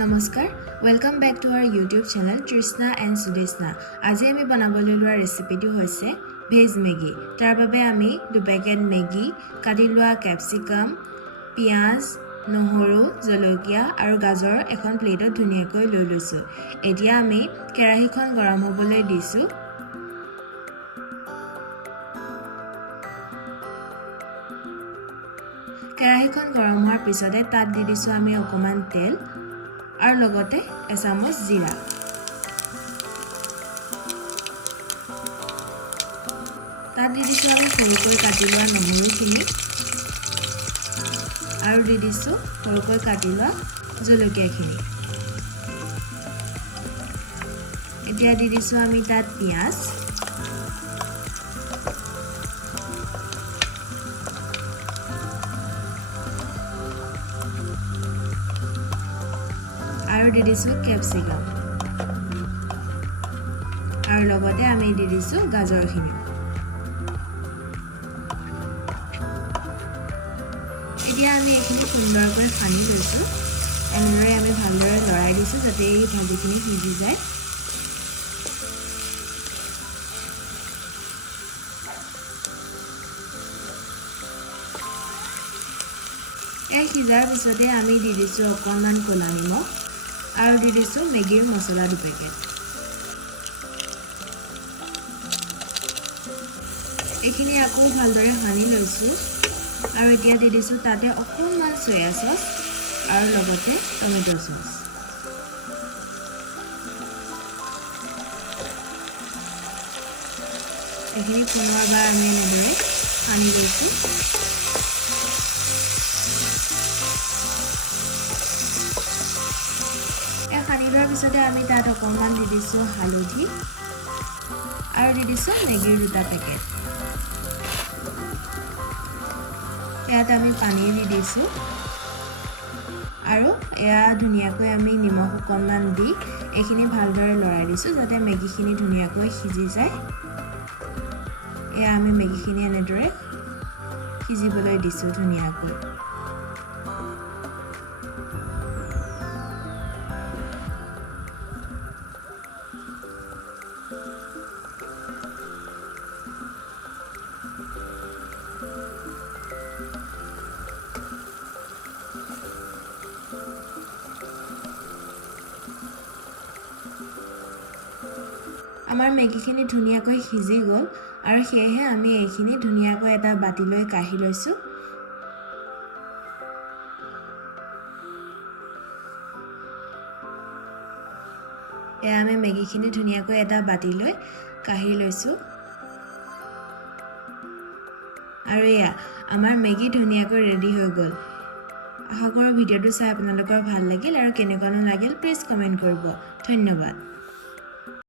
নমস্কাৰ welcome back to our YouTube channel Trishna and Sudeshna আজি আমি বনাবলৈ লোৱা ৰেচিপিটো হৈছে ভেজ মেগী তাৰ বাবে আমি 2 পেকেট মেগী কাটি লোৱা ক্যাপসিকাম পিয়াজ নহৰু জলকীয়া আৰু গাজৰ এখন প্লেটত ধুনীয়াকৈ লৈ লৈছো এতিয়া আমি কেৰাহীখন গৰম হ'বলৈ দিছো কেৰাহীখন গৰম হোৱাৰ পিছতে তাত দি দিছো আমি অকমান তেল আৰু লগতে এচামুচ জিৰা তাত দি দিছো আমি সৰুকৈ কাটি লোৱা নহৰুখিনি আৰু দি দিছো সৰুকৈ কাটি লোৱা জলকীয়াখিনি এতিয়া দি দিছো আমি তাত পিয়াজ আৰু দি দিছো ক্যাপসিকাম আৰু লগতে আমি দি দিছো গাজৰখিনি এতিয়া আমি এখিনি সুন্দৰকৈ সানি লৈছো এনেদৰে আমি ভালদৰে লৰাই দিছো যাতে এই ভাজিখিনি সিজি যায় এই সিজাৰ পিছতে আমি দি দিছো অকণমান ক'লা নিমখ আৰু দি দিছো মেগীৰ মছলা 2 পেকেট এখিনি আকৌ ভালদৰে সানি লৈছো আৰু এতিয়া দি দিছো তাতে অকণমান সয়া সস আৰু লগতে টমেটো সস এখিনি পুনৰবাৰ আমি এনেদৰে সানি লৈছো সানি লোৱাৰ পিছতে আমি তাত অকণমান দি দিছো হালধি আৰু দি দিছো মেগীৰ 2 পেকেট ইয়াত আমি পানী দি দিছো আৰু এয়া ধুনীয়াকৈ আমি নিমখ অকণমান দি এখিনি ভালদৰে লৰাই দিছো যাতে মেগীখিনি ধুনীয়াকৈ সিজি যায় এয়া আমি মেগীখিনি এনেদৰে সিজিবলৈ দিছো ধুনীয়াকৈ আমাৰ মেগীখিনি ধুনীয়াকৈ সিজি গল আৰু সেয়েহে আমি এইখিনি ধুনীয়াকৈ এটা বাতিলৈ কাঢ়ি লৈছো এয়া আমি মেগীখিনি ধুনীয়াকৈ এটা বাতিলৈ কাঢ়ি লৈছো আৰু এয়া আমাৰ মেগী ধুনীয়াকৈ ৰেডি হৈ গল আশা কৰো ভিডিঅটো চাই আপোনালোকৰ ভাল লাগিল আৰু কেনেকুৱানো লাগিল প্লিজ কমেন্ট কৰিব ধন্যবাদ